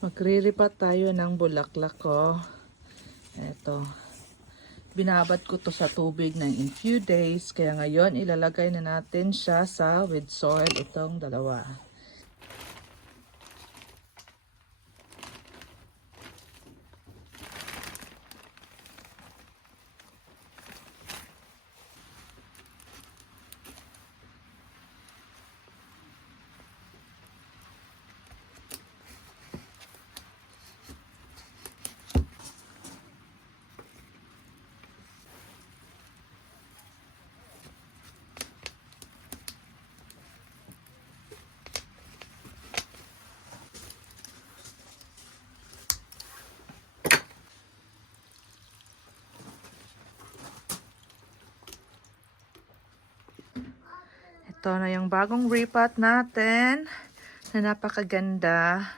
Magriripat tayo ng bulaklak ko. Eto. Binabad ko to sa tubig na in few days. Kaya ngayon ilalagay na natin siya sa with soil itong dalawa. Ito na yung bagong repot natin na napakaganda.